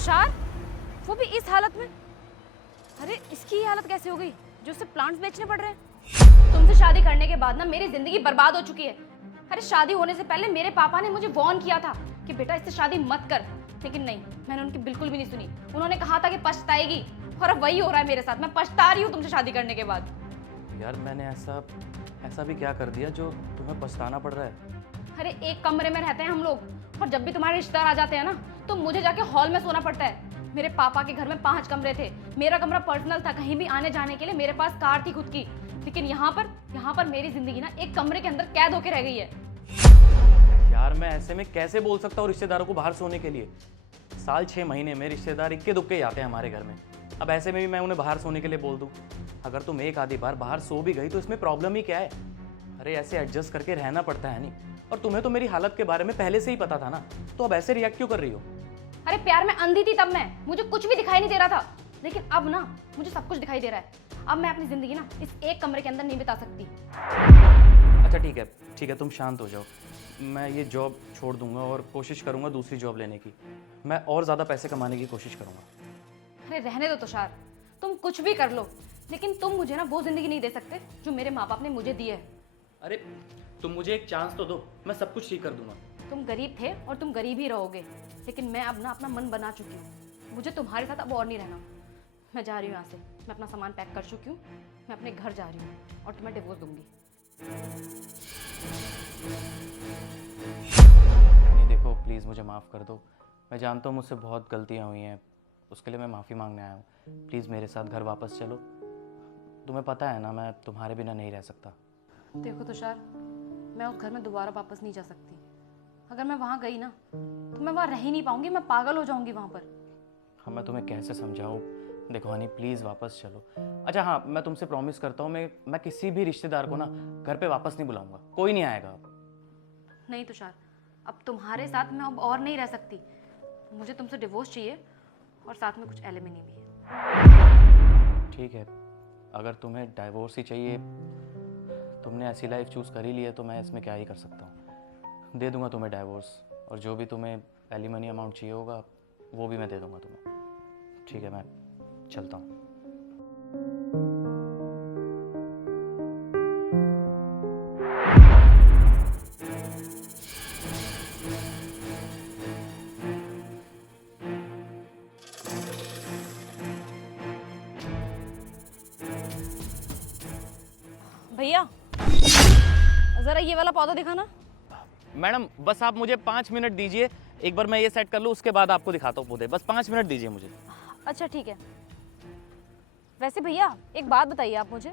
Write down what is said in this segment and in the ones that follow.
तुषार, वो भी इस हालत में? अरे इसकी ये हालत कैसे हो गई जो उसे प्लांट्स बेचने पड़ रहे हैं? तुमसे शादी करने के बाद ना मेरी जिंदगी बर्बाद हो चुकी है। अरे शादी होने से पहले मेरे पापा ने मुझे वार्न किया था कि बेटा इससे शादी मत कर, लेकिन नहीं, मैंने उनकी बिल्कुल भी नहीं सुनी। उन्होंने कहा था कि पछताएगी, और अब वही हो रहा है मेरे साथ। मैं पछता रही हूँ तुमसे शादी करने के बाद। यार मैंने ऐसा भी क्या कर दिया जो तुम्हें पछताना पड़ रहा है? अरे एक कमरे में रहते हैं हम लोग, और जब भी तुम्हारे रिश्तेदार आ जाते हैं ना तो मुझे जाके हॉल में सोना पड़ता है। मेरे पापा के घर में 5 कमरे थे, मेरा कमरा पर्सनल था, कहीं भी आने जाने के लिए मेरे पास कार थी खुद की। लेकिन यहाँ पर मेरी जिंदगी ना एक कमरे के अंदर कैद होके रह गई है। यार मैं ऐसे में कैसे बोल सकता हूँ रिश्तेदारों को बाहर सोने के लिए? साल 6 महीने में रिश्तेदार इक्के दुक्के ही आते हैं हमारे घर में। अब ऐसे में भी मैं उन्हें बाहर सोने के लिए बोल दूँ? अगर तुम एक आधी बार बाहर सो भी गई तो इसमें प्रॉब्लम ही क्या है? अरे ऐसे एडजस्ट करके रहना पड़ता है नहीं। और तुम्हें तो मेरी हालत के बारे में पहले से ही पता था ना, तो अब ऐसे रिएक्ट क्यों कर रही हो? अरे प्यार में अंधी थी तब मैं, मुझे कुछ भी दिखाई नहीं दे रहा था, लेकिन अब ना मुझे सब कुछ दिखाई दे रहा है। अब मैं अपनी जिंदगी ना इस एक कमरे के अंदर नहीं बिता सकती। अच्छा ठीक है, तुम शांत हो जाओ। मैं ये जॉब छोड़ दूंगा और कोशिश करूंगा दूसरी जॉब लेने की। मैं और ज़्यादा पैसे कमाने की कोशिश करूंगा। अरे रहने दो तुषार, तुम कुछ भी कर लो, लेकिन तुम मुझे ना वो जिंदगी नहीं दे सकते जो मेरे माँ बाप ने मुझे दी है। अरे तुम मुझे एक चांस तो दो, मैं सब कुछ ठीक कर दूंगा। तुम गरीब थे और तुम गरीब ही रहोगे, लेकिन मैं अब ना अपना मन बना चुकी हूँ। मुझे तुम्हारे साथ अब और नहीं रहना। मैं जा रही हूँ यहाँ से, मैं अपना सामान पैक कर चुकी हूँ। मैं अपने घर जा रही हूँ और तुम्हें डिवोर्स दूंगी। नहीं देखो, प्लीज़ मुझे माफ़ कर दो। मैं जानता हूँ मुझसे बहुत गलतियाँ हुई हैं, उसके लिए मैं माफ़ी मांगने आया हूँ। प्लीज़ मेरे साथ घर वापस चलो। तुम्हें पता है ना मैं तुम्हारे बिना नहीं रह सकता। देखो तुषार, मैं उस घर में दोबारा वापस नहीं जा सकती। अगर मैं वहाँ गई ना तो मैं वहाँ रह ही नहीं पाऊंगी, मैं पागल हो जाऊंगी वहाँ पर। हाँ मैं तुम्हें कैसे समझाऊँ? देखो हनी प्लीज़ वापस चलो। अच्छा हाँ, मैं तुमसे प्रॉमिस करता हूँ मैं किसी भी रिश्तेदार को ना घर पे वापस नहीं बुलाऊंगा। कोई नहीं आएगा अब। नहीं तुषार, अब तुम्हारे साथ मैं अब और नहीं रह सकती। मुझे तुमसे डिवोर्स चाहिए और साथ में कुछ एलिमनी भी। ठीक है, अगर तुम्हें डाइवोर्स ही चाहिए, तुमने ऐसी लाइफ चूज़ कर ही ली है, तो मैं इसमें क्या ही कर सकता हूँ। दे दूंगा तुम्हें डाइवोर्स, और जो भी तुम्हें एलिमनी अमाउंट चाहिए होगा वो भी मैं दे दूंगा तुम्हें। ठीक है, मैं चलता हूँ। भैया जरा ये वाला पौधा दिखाना। मैडम बस आप मुझे 5 मिनट दीजिए, एक बार मैं ये सेट कर लूँ, उसके बाद आपको दिखाता हूँ पौधे। बस 5 मिनट दीजिए मुझे। अच्छा ठीक है। वैसे भैया एक बात बताइए आप मुझे,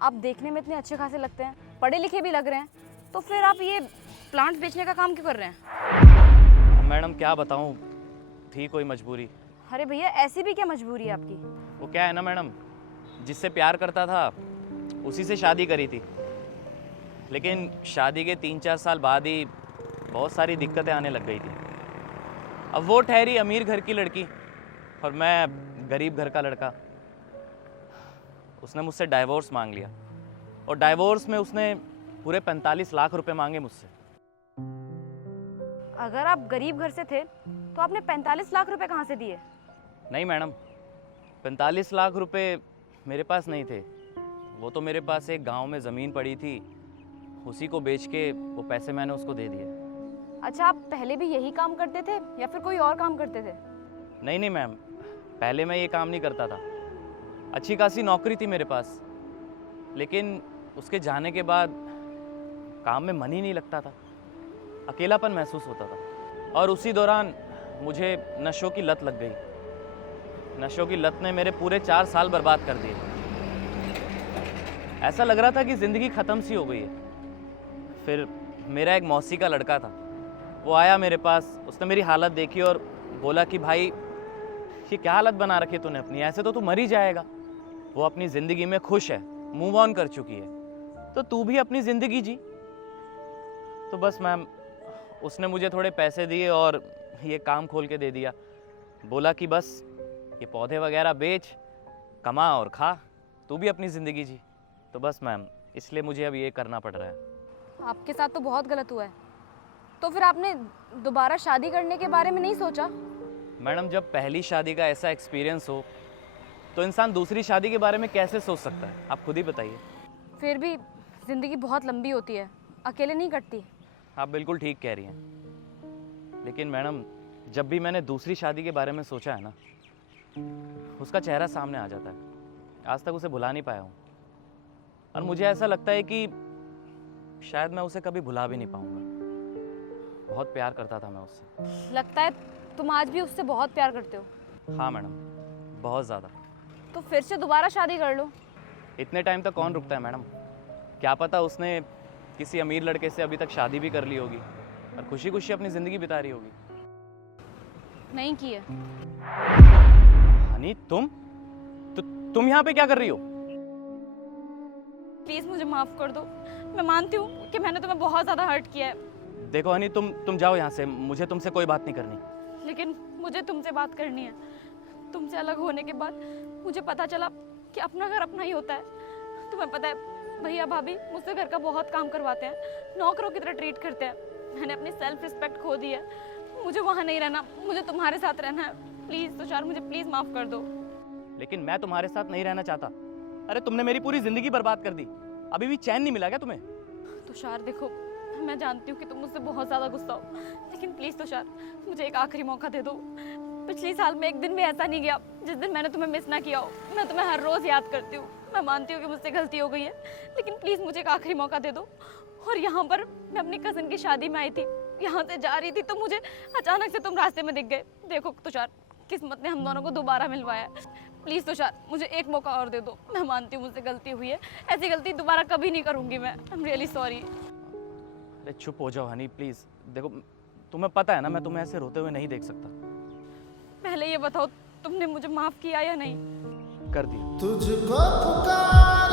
आप देखने में इतने अच्छे खासे लगते हैं, पढ़े लिखे भी लग रहे हैं, तो फिर आप ये प्लांट्स बेचने का काम क्यों कर रहे हैं? मैडम क्या बताऊँ, थी कोई मजबूरी। अरे भैया ऐसी भी क्या मजबूरी है आपकी? वो क्या है ना मैडम, जिससे प्यार करता था उसी से शादी करी थी, लेकिन शादी के 3-4 साल बाद ही बहुत सारी दिक्कतें आने लग गई थी। अब वो ठहरी अमीर घर की लड़की और मैं गरीब घर का लड़का। उसने मुझसे डाइवोर्स मांग लिया, और डाइवोर्स में उसने पूरे 45 लाख रुपए मांगे मुझसे। अगर आप गरीब घर से थे तो आपने 45 लाख रुपए कहाँ से दिए? नहीं मैडम, 45 लाख रुपए मेरे पास नहीं थे। वो तो मेरे पास एक गांव में ज़मीन पड़ी थी, उसी को बेच के वो पैसे मैंने उसको दे दिए। अच्छा, आप पहले भी यही काम करते थे या फिर कोई और काम करते थे? नहीं मैम, पहले मैं ये काम नहीं करता था। अच्छी खासी नौकरी थी मेरे पास, लेकिन उसके जाने के बाद काम में मन ही नहीं लगता था, अकेलापन महसूस होता था। और उसी दौरान मुझे नशों की लत लग गई। नशों की लत ने मेरे पूरे 4 साल बर्बाद कर दिए। ऐसा लग रहा था कि ज़िंदगी ख़त्म सी हो गई है। फिर मेरा एक मौसी का लड़का था, वो आया मेरे पास। उसने मेरी हालत देखी और बोला कि भाई ये क्या हालत बना रखी तूने अपनी, ऐसे तो तू मर ही जाएगा। वो अपनी ज़िंदगी में खुश है, मूव ऑन कर चुकी है, तो तू भी अपनी ज़िंदगी जी। तो बस मैम, उसने मुझे थोड़े पैसे दिए और ये काम खोल के दे दिया। बोला कि बस ये पौधे वगैरह बेच, कमा और खा, तू भी अपनी ज़िंदगी जी। तो बस मैम, इसलिए मुझे अब ये करना पड़ रहा है। आपके साथ तो बहुत गलत हुआ है। तो फिर आपने दोबारा शादी करने के बारे में नहीं सोचा? मैडम, जब पहली शादी का ऐसा एक्सपीरियंस हो तो इंसान दूसरी शादी के बारे में कैसे सोच सकता है? आप खुद ही बताइए। फिर भी ज़िंदगी बहुत लंबी होती है, अकेले नहीं कटती। आप बिल्कुल ठीक कह रही हैं, लेकिन मैडम जब भी मैंने दूसरी शादी के बारे में सोचा है ना, उसका चेहरा सामने आ जाता है। आज तक उसे भुला नहीं पाया हूँ, और मुझे ऐसा लगता है कि शायद मैं उसे कभी भुला भी नहीं पाऊँगा। बहुत प्यार करता था मैं उससे। लगता है तुम आज भी उससे बहुत प्यार करते हो। हाँ मैडम, बहुत ज़्यादा। तो फिर से दोबारा शादी कर लो। इतने टाइम तक कौन रुकता है मैडम? क्या पता उसने किसी अमीर लड़के से अभी तक शादी भी कर ली होगी और खुशी खुशी अपनी ज़िंदगी बिता रही होगी। नहीं की है। हनी, तुम यहाँ पे क्या कर रही हो? प्लीज़ मुझे माफ़ कर दो। मैं मानती हूँ कि मैंने तुम्हें बहुत ज़्यादा हर्ट किया है, देखो हनी, तुम जाओ यहाँ से। मुझे तुमसे कोई बात नहीं करनी। लेकिन मुझे तुमसे बात करनी है। तुमसे अलग होने के बाद मुझे पता चला कि अपना घर अपना ही होता है। तुम्हें पता है भैया भाभी मुझसे घर का बहुत काम करवाते हैं, नौकरों की तरह ट्रीट करते हैं। मैंने अपनी सेल्फ रिस्पेक्ट खो दी है। मुझे वहाँ नहीं रहना, मुझे तुम्हारे साथ रहना है। प्लीज़ तुषार, मुझे प्लीज़ माफ़ कर दो। लेकिन मैं तुम्हारे साथ नहीं रहना चाहता। अरे तुमने मेरी पूरी ज़िंदगी बर्बाद कर दी, अभी भी चैन नहीं मिला क्या तुम्हें? तुषार देखो, मैं जानती हूँ कि तुम मुझसे बहुत ज़्यादा गुस्सा हो, लेकिन प्लीज़ तुषार मुझे एक आखिरी मौका दे दो। पिछले साल में एक दिन भी ऐसा नहीं गया जिस दिन मैंने तुम्हें मिस ना किया हो। मैं तुम्हें हर रोज़ याद करती हूँ। मैं मानती हूँ कि मुझसे गलती हो गई है, लेकिन प्लीज़ मुझे एक आखिरी मौका दे दो। और यहाँ पर मैं अपनी कज़न की शादी में आई थी, यहाँ से जा रही थी तो मुझे अचानक से तुम रास्ते में दिख गए। देखो तुषार, किस्मत ने हम दोनों को दोबारा मिलवाया। प्लीज़ तुषार, मुझे एक मौका और दे दो। मैं मानती हूँ मुझसे गलती हुई है, ऐसी गलती दोबारा कभी नहीं करूँगी मैं। I am really sorry. अरे चुप हो जाओ हनी, प्लीज़। देखो, तुम्हें पता है ना मैं तुम्हें ऐसे रोते हुए नहीं देख सकता। पहले ये बताओ, तुमने मुझे माफ़ किया या नहीं? कर दिया। तुझको पुकार